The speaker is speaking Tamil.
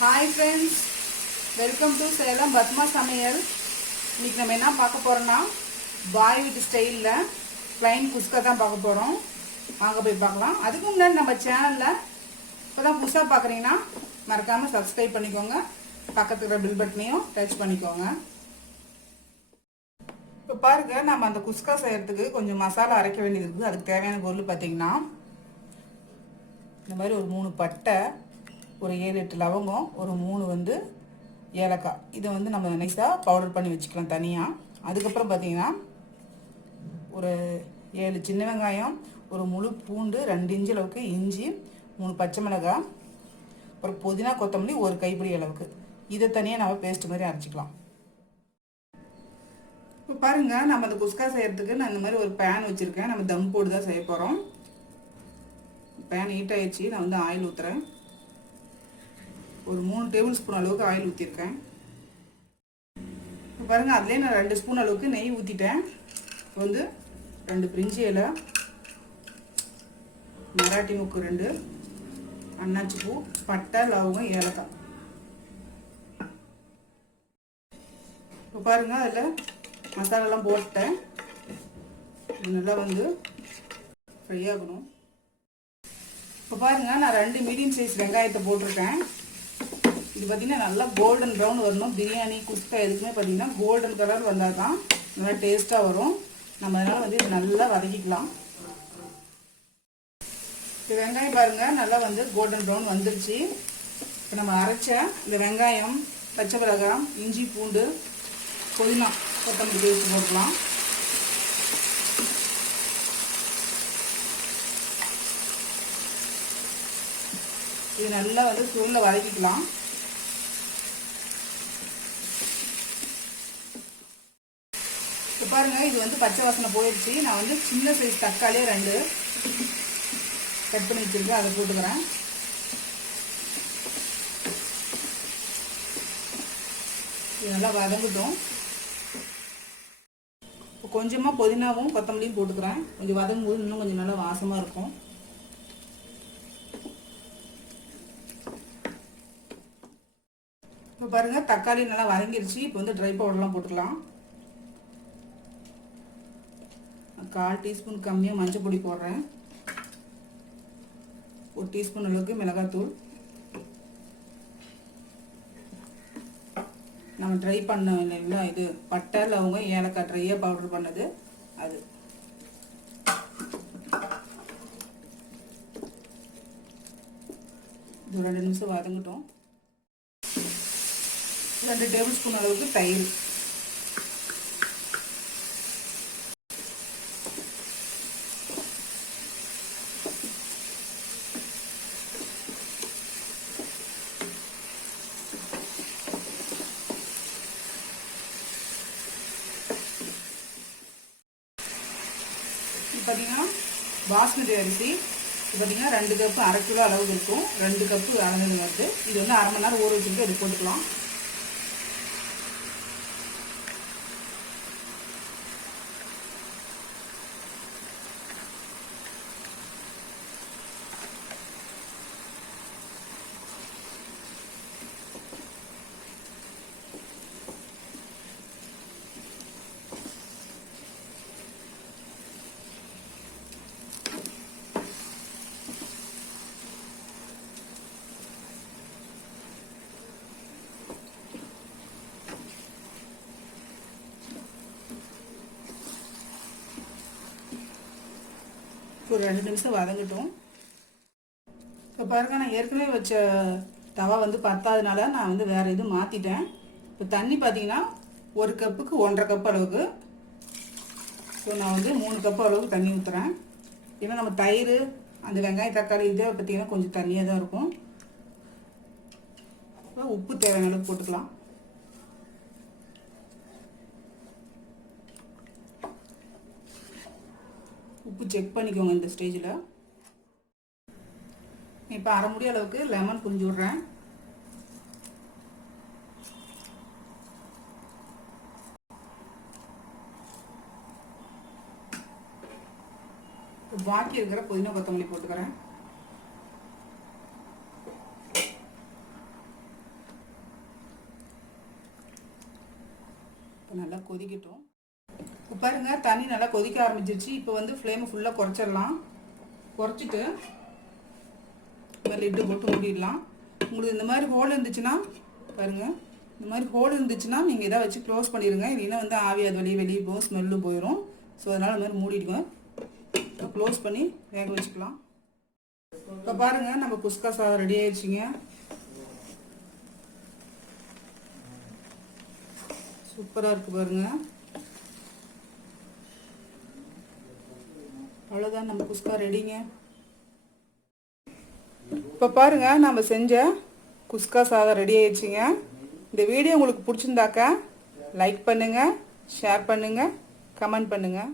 Hi friends, welcome to Salem Padma சமையல். இன்றைக்கி நம்ம என்ன பார்க்க போகிறோன்னா பாய் வீட்டு ஸ்டைலில் ப்ளைன் குஸ்கா தான் பார்க்க போகிறோம். வாங்க போய் பார்க்கலாம். அதுக்கு முன்னாடி நம்ம சேனலில் இப்போ தான் புதுசாக பார்க்குறீங்கன்னா மறக்காமல் சப்ஸ்கிரைப் பண்ணிக்கோங்க. பக்கத்தில் இருக்கிற பில் பட்டனையும் டச் பண்ணிக்கோங்க. இப்போ பாருங்கள், நம்ம அந்த குஸ்கா செய்கிறதுக்கு கொஞ்சம் மசாலா அரைக்க வேண்டியது இருக்குது. அதுக்கு தேவையான பொருள் பார்த்திங்கன்னா இந்த மாதிரி ஒரு 3 பட்டை, ஒரு 7-8 லவங்கம், ஒரு 3 ஏலக்காய். இதை நம்ம நைஸாக பவுடர் பண்ணி வச்சுக்கலாம் தனியாக. அதுக்கப்புறம் பார்த்திங்கன்னா ஒரு 7 சின்ன வெங்காயம், ஒரு முழு பூண்டு, 2 இன்ச்சு அளவுக்கு இஞ்சி, 3 பச்சை மிளகாய், ஒரு புதினா கொத்தமல்லி, ஒரு கைப்பிடி அளவுக்கு. இதை தனியாக நம்ம பேஸ்ட் மாதிரி அரைச்சிக்கலாம். இப்போ பாருங்கள், நம்ம அந்த குஸ்கா செய்கிறதுக்கு நான் இந்த மாதிரி ஒரு பேன் வச்சுருக்கேன். நம்ம தம் போட்டு தான் செய்ய போகிறோம். பேன் ஹீட் ஆகிடுச்சு. நான் ஆயில் ஊற்றுறேன். ஒரு 3 டேபிள் ஸ்பூன் அளவுக்கு ஆயில் ஊற்றிருக்கேன். இப்போ பாருங்கள், அதுலேயே நான் 2 ஸ்பூன் அளவுக்கு நெய் ஊற்றிட்டேன். இப்போ 2 பிரிஞ்சி இலை, மராட்டி முக்கு 2, அன்னாச்சி பூ, பட்டை, லவங்கம், ஏலக்காய். இப்போ பாருங்கள், அதில் மசாலாலாம் போட்டேன். இது நல்லா ஃப்ரை ஆகணும். இப்போ பாருங்கள், நான் 2 மீடியம் சைஸ் வெங்காயத்தை போட்டிருக்கேன். இது பார்த்திங்கன்னா நல்லா கோல்டன் ப்ரௌன் வரணும். பிரியாணி, குஸ்கா எதுக்குமே பார்த்திங்கன்னா கோல்டன் கலர் வந்தால் தான் நல்லா டேஸ்ட்டாக வரும். நம்ம அதனால் இது நல்லா வதக்கிக்கலாம். இப்போ வெங்காயம் பாருங்கள், நல்லா கோல்டன் ப்ரௌன் வந்துருச்சு. இப்போ நம்ம அரைச்ச இந்த வெங்காயம், பச்சை மிளகாய், இஞ்சி, பூண்டு, புதினா கொத்தமல்லி பேஸ்ட் போட்டுக்கலாம். இது நல்லா சுருளை வதக்கிக்கலாம். இப்போ பாருங்கள், இது பச்சை வாசனை போயிடுச்சு. நான் சின்ன சைஸ் தக்காளியே 2 கட் பண்ணி வச்சுருக்கேன். அதை போட்டுக்கிறேன். இது நல்லா வதங்கட்டும். இப்போ கொஞ்சமாக புதினாவும் கொத்தமல்லியும் போட்டுக்கிறேன். கொஞ்சம் வதங்கும் போது இன்னும் கொஞ்சம் நல்லா வாசமாக இருக்கும். இப்போ பாருங்கள், தக்காளி நல்லா வதங்கிருச்சு. இப்போ ட்ரை பவுடர்லாம் போட்டுக்கலாம். 1/4 டீஸ்பூன் கம்மியாக மஞ்சள் பொடி போடுறேன். 1 டீஸ்பூன் அளவுக்கு மிளகாத்தூள். நம்ம ட்ரை பண்ண இல்லைங்களா, இது பட்டை, லவங்கம், ஏலக்காய் ட்ரையாக பவுடர் பண்ணது அது. இது 2 நிமிஷம் வதங்கட்டும். 2 டேபிள் ஸ்பூன் அளவுக்கு தயிர். பார்த்தீங்கன்னா பாஸ்மதி அரிசி பார்த்தீங்கன்னா 2 கப்பு 1/2 கிலோ அளவுக்கு இருக்கும். 2 கப்பு அளந்தது வருது. இது 1/2 மணி நேரம் ஊற வச்சுட்டு இது போட்டுக்கலாம். ஒரு 2 நிமிஷம் வதங்கட்டும். இப்போ பாருங்கள், நான் ஏற்கனவே வச்ச தவா பத்தாதனால நான் வேறு இது மாற்றிட்டேன். இப்போ தண்ணி பார்த்தீங்கன்னா 1 கப்புக்கு 1.5 கப் அளவுக்கு. ஸோ நான் 3 கப்பு அளவுக்கு தண்ணி ஊற்றுறேன். ஏன்னா நம்ம தயிர், அந்த வெங்காயம், தக்காளி இதை பார்த்திங்கன்னா கொஞ்சம் தண்ணியாக தான் இருக்கும். இப்போ உப்பு தேவையான அளவுக்கு போட்டுக்கலாம். உப்பு செக் பண்ணிக்கோங்க இந்த ஸ்டேஜில். இப்போ 1/2 மூடி அளவுக்கு லெமன் புழிஞ்சு விட்றேன். பாக்கி இருக்கிற புதினா கொத்தமல்லி போட்டுக்கிறேன். இப்போ நல்லா கொதிக்கட்டும். இப்போ பாருங்க தண்ணி நல்லா கொதிக்க ஆரம்பிச்சிருச்சு. இப்போ வந்து ஃப்ளேமை ஃபுல்லாக குறைச்சிடலாம். குறைச்சிட்டு லிட்டு போட்டு மூடிடலாம். உங்களுக்கு இந்த மாதிரி ஹோல் இருந்துச்சுன்னா பாருங்கள், இந்த மாதிரி ஹோல் இருந்துச்சுன்னா நீங்கள் இதை வச்சு க்ளோஸ் பண்ணிடுங்க. இல்லைன்னா வந்து ஆவி அது வெளியே போகும், ஸ்மெல்லு போயிடும். ஸோ அதனால் இந்த மாதிரி மூடிடுங்க. இப்போ க்ளோஸ் பண்ணி வேக வச்சுக்கலாம். இப்போ பாருங்கள் நம்ம குஸ்கா சாதம் ரெடி ஆயிடுச்சுங்க. சூப்பராக இருக்குது பாருங்கள். அவ்வளோதான், நம்ம குஸ்கா ரெடிங்க. இப்போ பாருங்கள் நம்ம செஞ்ச குஸ்கா சாதம் ரெடி ஆயிடுச்சுங்க. இந்த வீடியோ உங்களுக்கு பிடிச்சிருந்தாக்கா லைக் பண்ணுங்கள், ஷேர் பண்ணுங்கள், கமெண்ட் பண்ணுங்கள்.